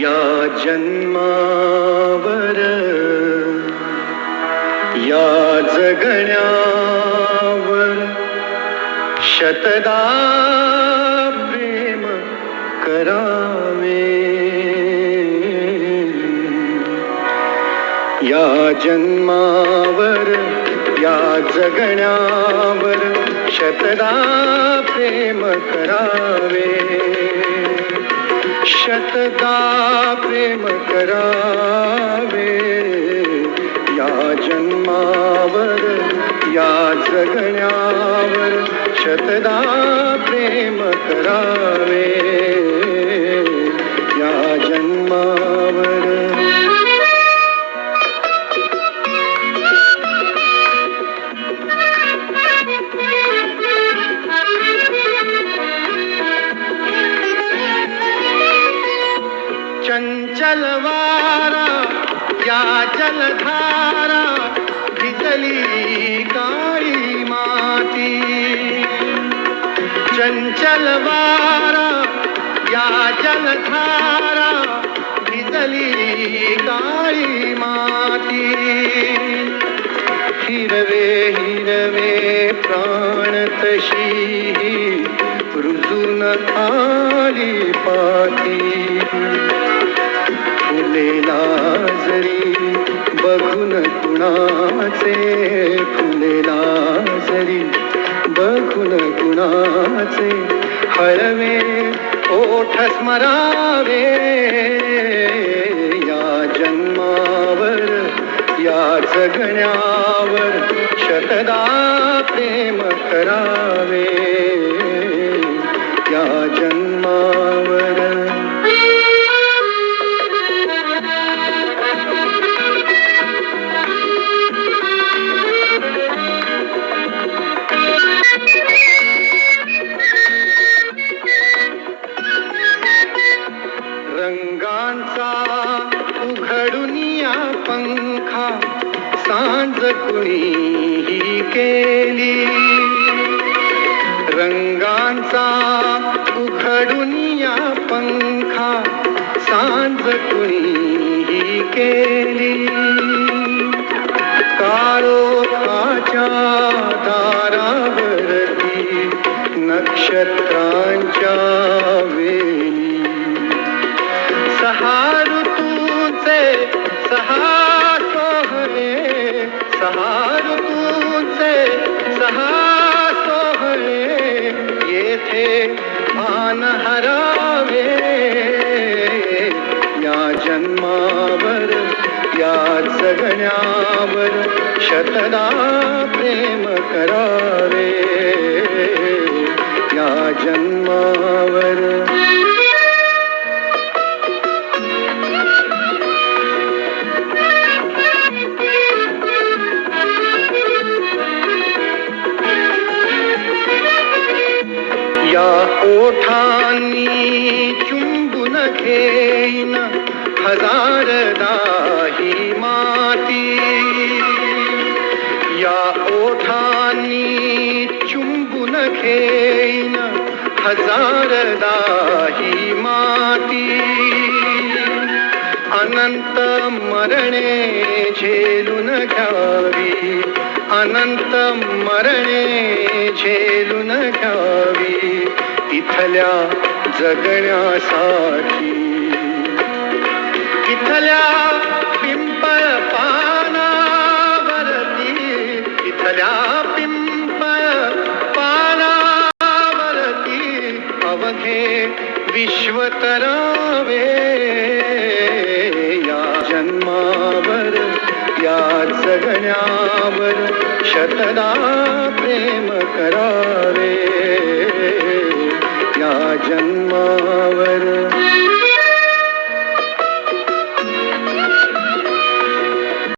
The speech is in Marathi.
या जन्मावर या जगण्यावर शतदा प्रेम करावे. या जन्मावर या जगण्यावर शतदा प्रेम करावे. शतदा प्रेम करावे. या जन्मावर या जगण्यावर शतदा प्रेम करावे. या जन्मावर चंचल वारा या जलधारा भिजली काळी माती. चंचल वारा या जलधारा भिजली काळी माती. हिरवे हिरवे प्राण तशी रुजून आली पाती. फुलेला जरी बघून कुणाचे फुलेला जरी बघून कुणाचे हळवे ओठ स्मरावे. या जन्मावर या जगण्यावर शतदा प्रेम करावे. या जन्मावर रंगांचा उघडुनिया पंखा सांज कुणीही केली. रंगांचा उघडुनिया पंखा सांज कुणीही केली. काळोखाच्या दारावरती नक्षत्रांच्या वेली. सहा ऋतूचे सहा सोहळे सहा ऋतूचे सहा सोहळे येथे भान हरावे. या जन्मावर या जगण्यावर शतदा प्रेम करावे. या जन्मावर या ओठांनी चुंबून घेईन हजारदा ही माती. या ओठांनी चुंबून घेईन हजारदा ही माती. अनंत मरणे झेलून घ्यावी. अनंत मरणे झेलून घ्यावी. इथल्या जगण्यासाठी इथल्या पिंपळ पानावरती इथल्या पिंपळ पानावरती अवघे विश्व तरावे. या जन्मावर या जगण्यावर शतदा